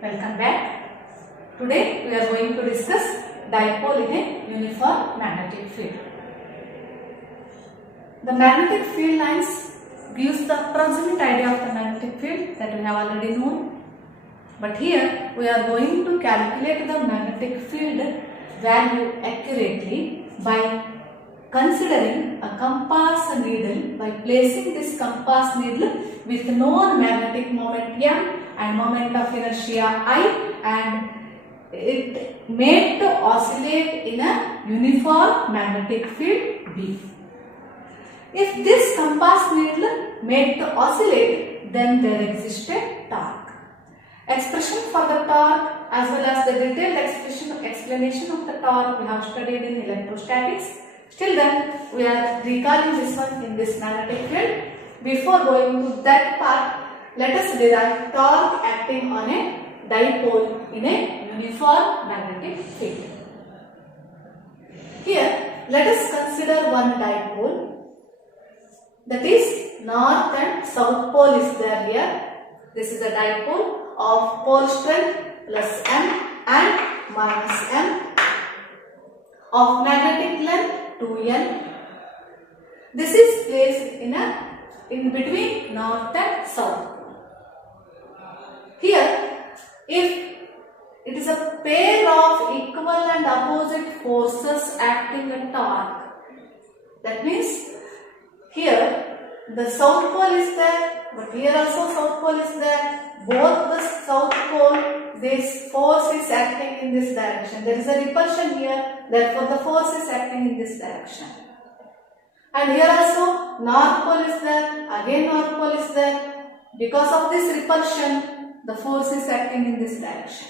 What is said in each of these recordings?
Welcome back. Today we are going to discuss dipole in a uniform magnetic field. The magnetic field lines gives the approximate idea of the magnetic field that we have already known. But here we are going to calculate the magnetic field value accurately by considering a compass needle, by placing this compass needle with known magnetic moment M and moment of inertia I, and it made to oscillate in a uniform magnetic field B. If this compass needle made to oscillate, then there exists a torque. Expression for the torque as well as the detailed explanation of the torque we have studied in electrostatics. Till then, we are recalling this one in this magnetic field. Before going to that part, let us derive torque acting on a dipole in a uniform magnetic field. Here, let us consider one dipole, that is north and south pole is there here. This is a dipole of pole strength plus M and minus M, of magnetic length 2N. This is placed in between north and south. Here, if it is a pair of equal and opposite forces acting at torque, that means here the south pole is there, but here also south pole is there. Both the south pole, this force is acting in this direction. There is a repulsion here, therefore the force is acting in this direction. And here also north pole is there, again north pole is there. Because of this repulsion, the force is acting in this direction.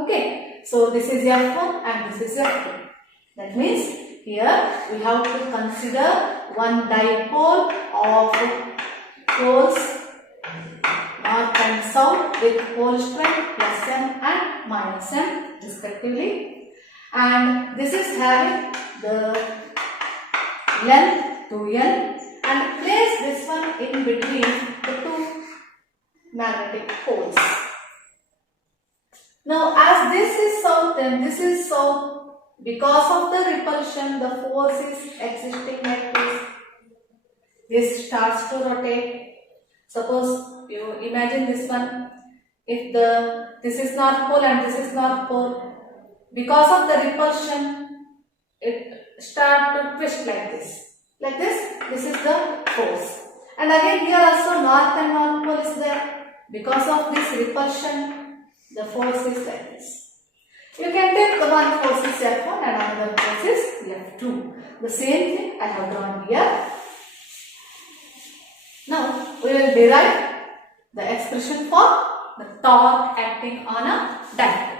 Okay, so this is F1 and this is F2. That means here we have to consider one dipole of poles north and south with pole strength plus M and minus M respectively. And this is having the length 2N, and place this one in between the two magnetic poles. Now as this is south and this is south, because of the repulsion the force is existing like this. This starts to rotate. Suppose you imagine this one, if this is north pole and this is north pole, because of the repulsion it starts to twist like this. Like this is the force. And again here also north and north pole is there. Because of this repulsion, the force is like this. You can take the one force is F1 and another force is F2. The same thing I have drawn here. Now we will derive the expression for the torque acting on a dipole.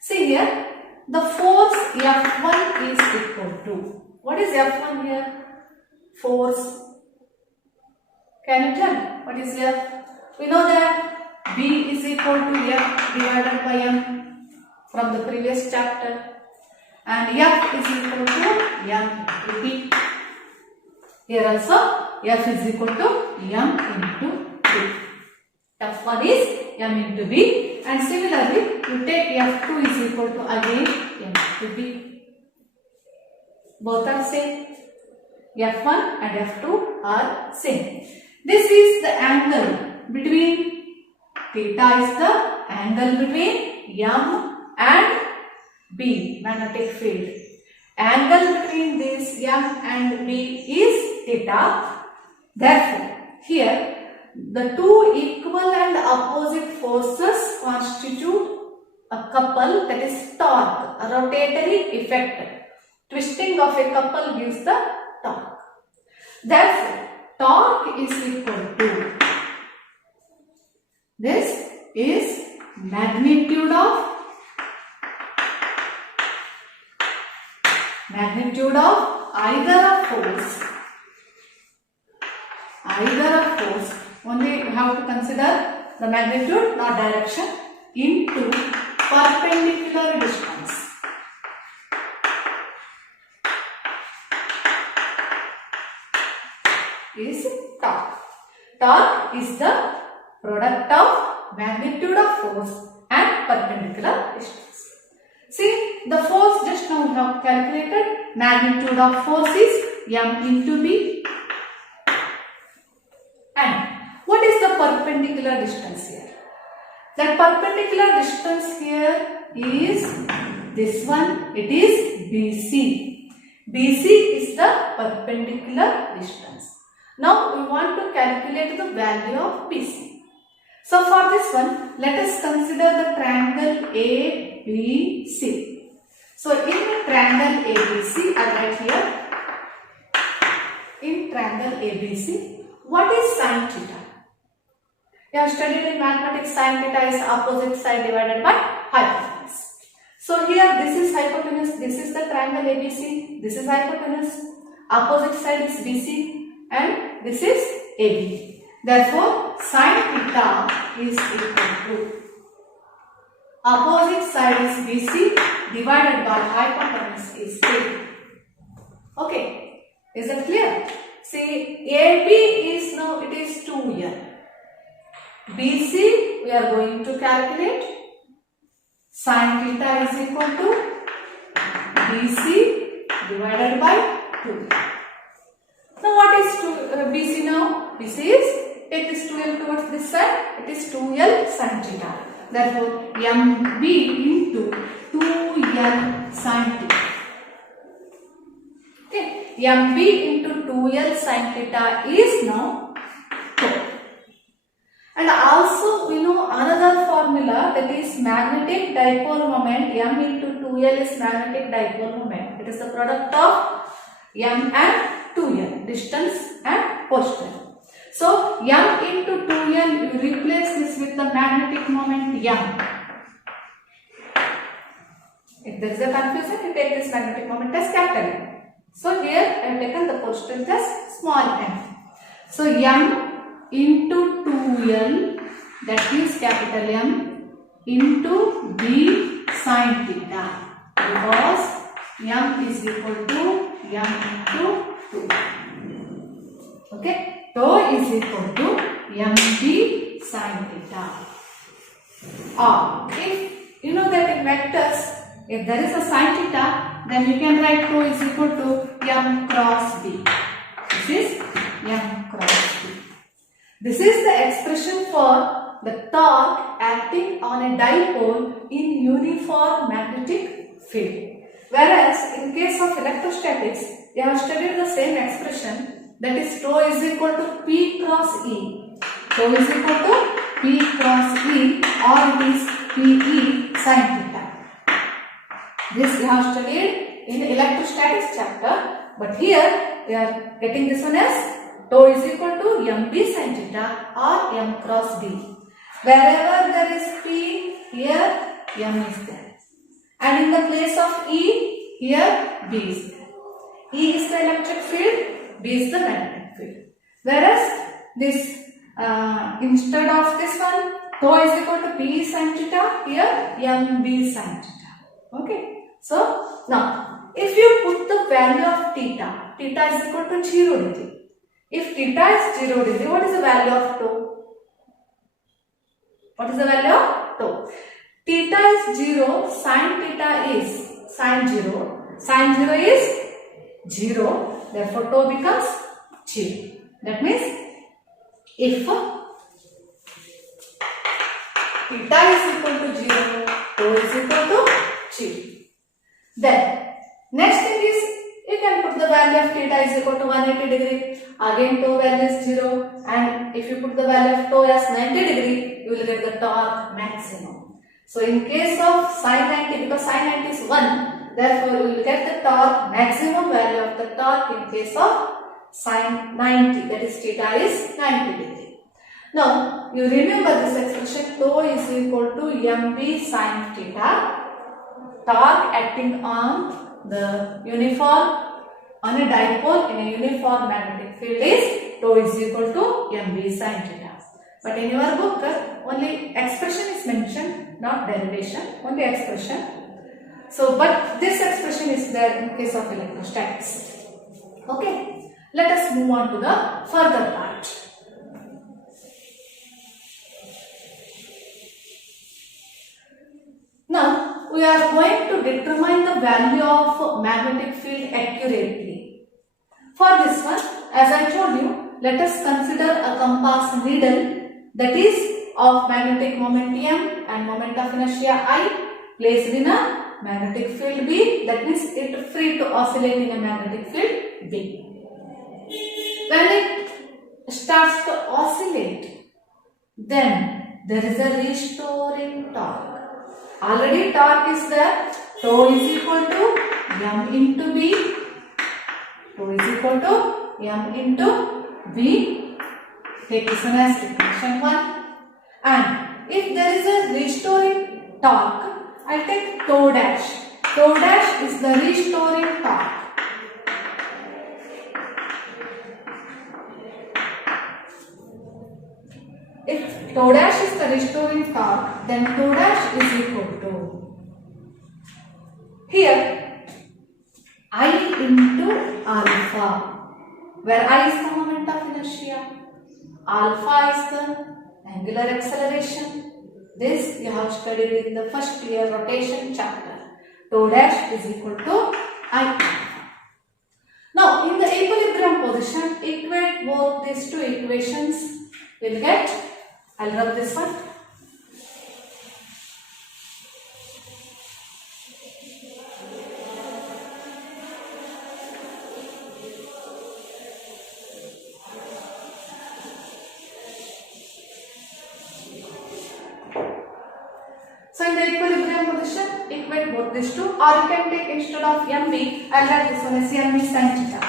See here, the force F1 is equal to, what is F1 here? Force. Can you tell what is F? We know that B is equal to F divided by M from the previous chapter, and F is equal to M into B. Here also F is equal to M into B. F1 is M into B, and similarly you take F2 is equal to again M into B. Both are same. F1 and F2 are same. This is the angle between, theta is the angle between M and B, magnetic field. Angle between this M and B is theta. Therefore, here the two equal and opposite forces constitute a couple, that is torque, a rotatory effect. Twisting of a couple gives the torque. Therefore, torque is equal to, this is magnitude of either a force, only you have to consider the magnitude, not direction, into perpendicular distance. Is torque. Torque is the product of magnitude of force and perpendicular distance. See, the force just now we have calculated. Magnitude of force is m into b. And what is the perpendicular distance here? That perpendicular distance here is this one. It is BC. BC is the perpendicular distance. Now we want to calculate the value of BC. So for this one, let us consider the triangle ABC. So in the triangle ABC, I write here, in triangle ABC, what is sin theta? You have studied in mathematics, sin theta is opposite side divided by hypotenuse. So here this is hypotenuse, this is the triangle ABC, this is hypotenuse, opposite side is BC and this is AB. Therefore, sin theta is equal to opposite side is BC divided by hypotenuse is AB. Okay, is that clear? See, AB is now it is 2L. BC we are going to calculate. Sin theta is equal to BC divided by 2. Now what is BC now? BC is, take this 2L towards this side, it is 2L sin theta. Therefore, MB into 2L sin theta. Okay, MB into 2L sin theta is now 4. And also we know another formula, that is magnetic dipole moment. M into 2L is magnetic dipole moment. It is the product of M and 2L, distance and position. So M into 2L, you replace this with the magnetic moment M. If there is a confusion, you take this magnetic moment as capital M. So here I have taken the position as small m. So M into 2L, that is capital M, into B sin theta, because M is equal to M into 2. Okay, tau is equal to MB sin theta. Or if you know that in vectors, if there is a sin theta, then you can write tau is equal to M cross B. This is M cross B. This is the expression for the torque acting on a dipole in uniform magnetic field. Whereas in case of electrostatics, you have studied the same expression, that is tau is equal to P cross E. Tau is equal to P cross E, or it is PE sin theta. This you have studied in electrostatics chapter, but here we are getting this one as tau is equal to MB sin theta or M cross B. Wherever there is P, here M is there. And in the place of E, here B is there. E is the electric field, B is the magnetic field. Whereas this, instead of this one, tau is equal to P sin theta, here MB sin theta. Okay. So, now, if you put the value of theta, theta is equal to 0 degree. If theta is 0 degree, what is the value of tau? What is the value of tau? Theta is 0, sin theta is sin 0. Sin 0 is 0, therefore tau becomes 0. That means if theta is equal to 0, tau is equal to 0. Then next thing is, you can put the value of theta is equal to 180 degree. Again tau value is 0, and if you put the value of tau as 90 degree, you will get the torque maximum. So in case of sin 90, because sin 90 is 1, therefore you will get the torque maximum value of the torque in case of sin 90, that is theta is 90 degree. Now you remember this expression, tau is equal to MB sin theta. Torque acting on the uniform, on a dipole in a uniform magnetic field is tau is equal to MB sin theta. But in your book, only expression is mentioned, not derivation, only expression. So, but this expression is there in case of electrostatics. Okay, let us move on to the further part. we are going to determine the value of magnetic field accurately. For this one, as I told you, let us consider a compass needle that is of magnetic moment M and moment of inertia I placed in a magnetic field B, that means it is free to oscillate in a magnetic field B. When it starts to oscillate, then there is a restoring torque. Already torque is there. Tau is equal to M into B. Tau is equal to M into B. Take this one as equation 1. And if there is a restoring torque, I will take tau dash. Tau dash is the restoring torque. If tau dash is the restoring torque, then tau dash is equal to, here, I into alpha, where I is the moment of inertia, alpha is the angular acceleration. This you have studied in the first year rotation chapter. Tau dash is equal to I alpha. Now, in the equilibrium position, equate both these two equations. We'll get, I'll rub this one. So in the equilibrium position, equate both these two, or you can take instead of MB, I'll write this one as MB sin theta.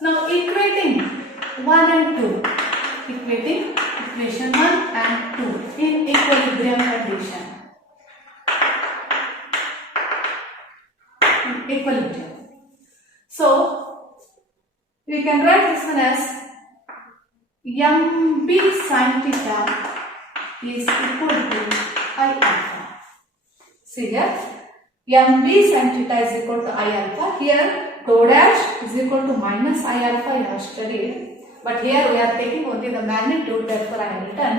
Now equating 1 and 2, equating equation 1 and 2 in equilibrium condition. In equilibrium. So we can write this one as MB sin theta is equal to I alpha. See here, MB sin theta is equal to I alpha. Here, tau dash is equal to minus I alpha, you have studied. But here we are taking only the magnitude, therefore I have written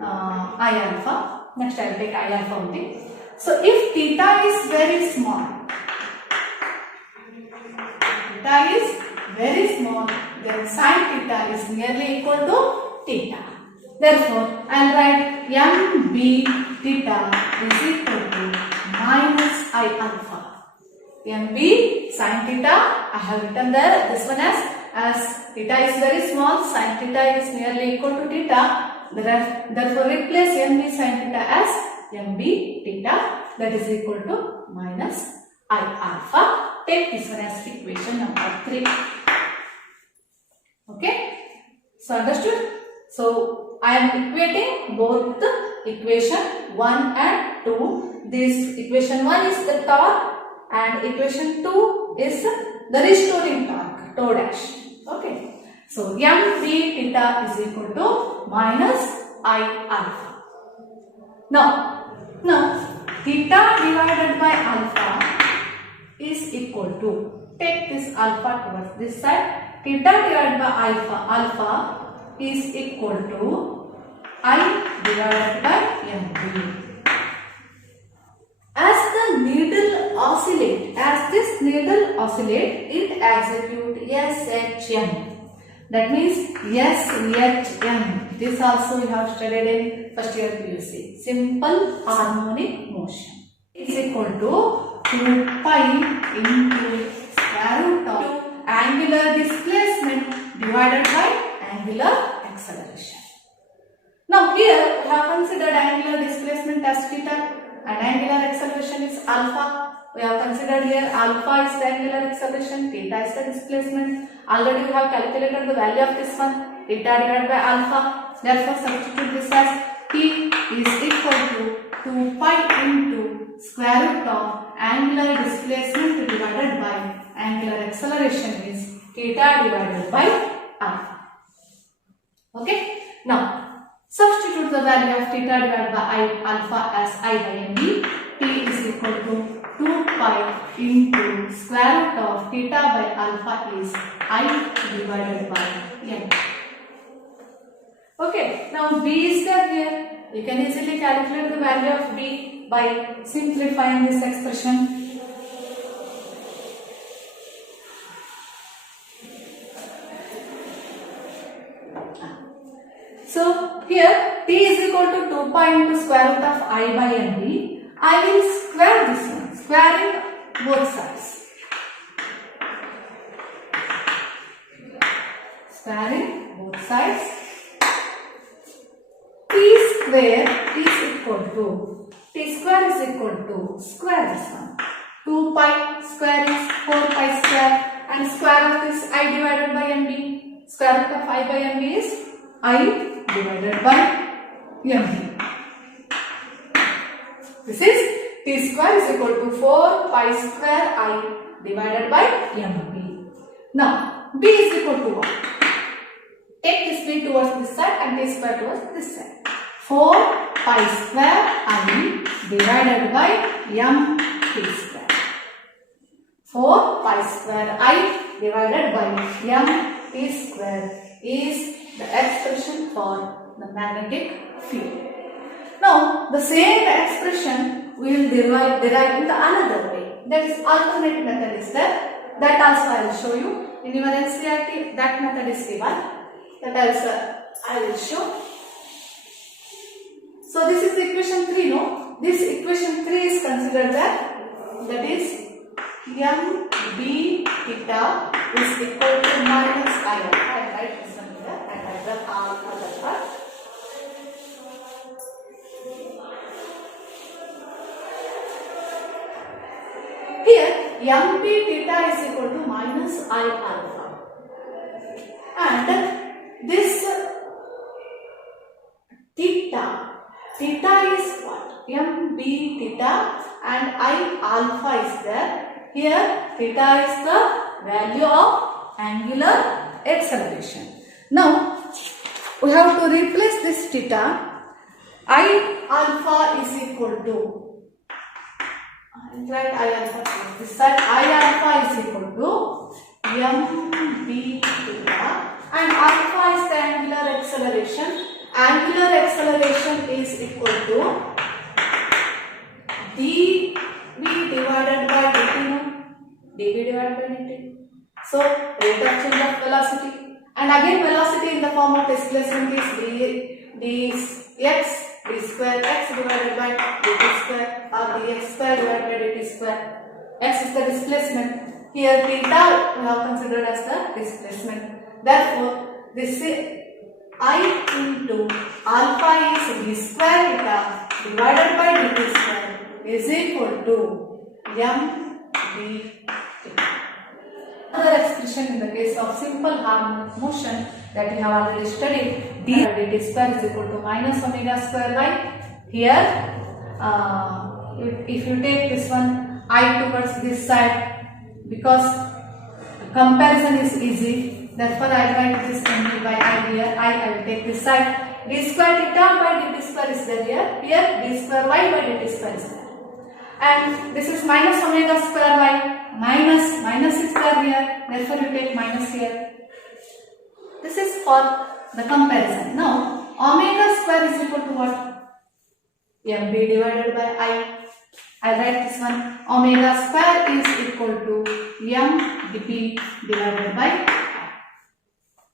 I alpha. Next I will take I alpha only. So if theta is very small, theta is very small, then sin theta is nearly equal to theta. Therefore, I will write MB theta is equal to minus I alpha. MB sin theta, I have written there this one as theta is very small, sin theta is nearly equal to theta. Therefore, replace MB sin theta as MB theta, that is equal to minus I alpha. Take this one as equation number 3. Okay, so understood? So I am equating both the equation 1 and 2. This equation 1 is the torque and equation 2 is the restoring torque, tau dash. Okay, so MB theta is equal to minus I alpha. Now theta divided by alpha is equal to, take this alpha towards this side. Theta divided by alpha is equal to I divided by MB. As the needle oscillate, it execute SHM. That means SHM. This also you have studied in first year PUC. Simple harmonic motion is equal to 2 pi into square root of angular displacement divided by angular acceleration. Now here we have considered angular displacement as theta and angular acceleration is alpha. We have considered here alpha is the angular acceleration, theta is the displacement. Already we have calculated the value of this one, theta divided by alpha. Therefore, substitute this as T is equal to 2 pi into square root of angular displacement divided by angular acceleration is theta divided by alpha. Okay. Now, substitute the value of theta divided by alpha as I by MB. T is equal to 2 pi into square root of theta by alpha is I divided by M. Okay, now b is there here. You can easily calculate the value of b by simplifying this expression. So here t is equal to 2 pi into square root of I by mb. I will square this one, squaring both sides. Squaring both sides. T square is equal to square this one. 2 pi square is 4 pi square, and square of this I divided by mb. Square root of I by mb is I divided by mb. This is t square is equal to 4 pi square I divided by mb. Now b is equal to what? Take this b towards this side and t square towards this side. 4 pi square I divided by mp square. 4 pi square I divided by mp square is the expression for the magnetic field. Now, the same expression we will derive in the another way. That is alternate method is there. That also I will show you. In your NCERT, that method is given. That also I will show. So, this is the equation 3, no? This equation 3 is considered that is mb theta is equal to minus I alpha. I will write this one here. I write the alpha that part. Here mp theta is equal to minus I alpha, and this theta is what? mb theta and I alpha is there. Here theta is the value of angular acceleration. Now we have to replace this theta. I alpha is equal to, write I alpha. This side I alpha is equal to mb theta, and alpha is the angular acceleration. Angular acceleration is equal to dv divided by dt, no? dv divided by dt. So rate of change of velocity, and again velocity in the form of displacement is d square x divided by dt square, or dx square divided by dt square. X is the displacement. Here theta we have considered as the displacement. Therefore, this is I into alpha is d square theta divided by dt square is equal to mb theta. Another expression in the case of simple harmonic motion that we have already studied, d by dt square is equal to minus omega square y. Here, if you take this one I towards this side, because comparison is easy, therefore I write this mb by I here. I will take this side. D square theta by dt square is there here. Here d square y by dt square is there. And this is minus omega square y. Minus is there here. Therefore you take minus here. This is for the comparison. Now omega square is equal to what? mb divided by I. I write this one. Omega square is equal to mdp divided by I.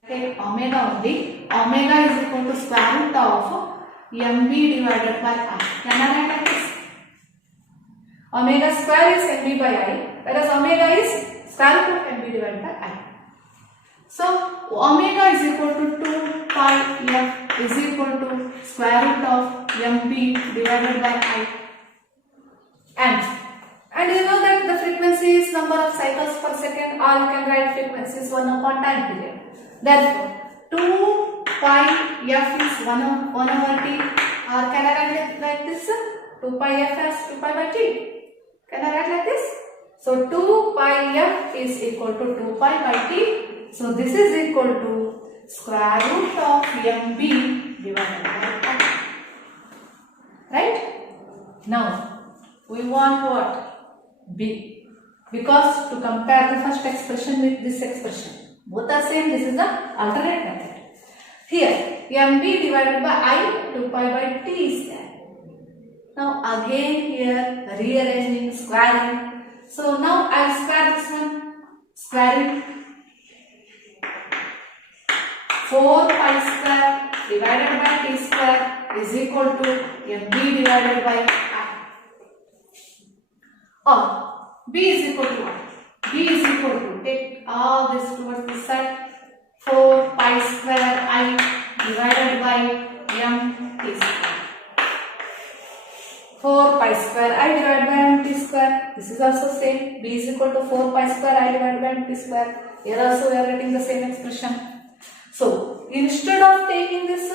Take omega only. Omega is equal to square root of mb divided by I. Can I write like this? Omega square is mb by I, whereas omega is square root of mb divided by I. So omega is equal to 2 pi f is equal to square root of mb divided by I. And you know that the frequency is number of cycles per second, or you can write frequency is 1 upon time period. Therefore, 2 pi f is 1 over t, or can I write it like this? 2 pi f as 2 pi by t. Can I write like this? So 2 pi f is equal to 2 pi by t. So this is equal to square root of mb divided by I. Right? Now we want what? B. Because to compare the first expression with this expression, both are same. This is the alternate method. Here, mb divided by I, 2 pi by t square. Now again here rearranging, squaring. So now I'll square this one. Squaring 4 pi square divided by t square is equal to mb divided by I. Or b is equal to what? B is equal to, take all this towards this side, 4 pi square I divided by m t square. 4 pi square I divided by m t square. This is also same. B is equal to 4 pi square I divided by m t square. Here also we are getting the same expression. So instead of taking this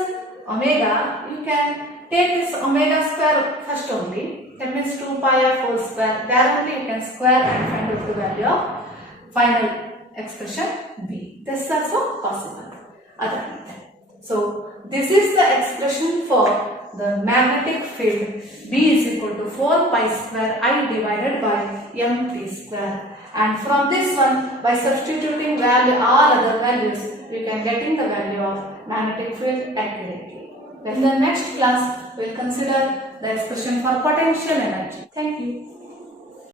omega, you can take this omega square first only. That means 2 pi of whole square. There only you can square and find out the value of final expression b. This is also possible. Other method. So this is the expression for the magnetic field. B is equal to 4 pi square I divided by m t square. And from this one, by substituting value all other values, we can getting the value of magnetic field accurately. Then the next class we will consider the expression for potential energy. Thank you.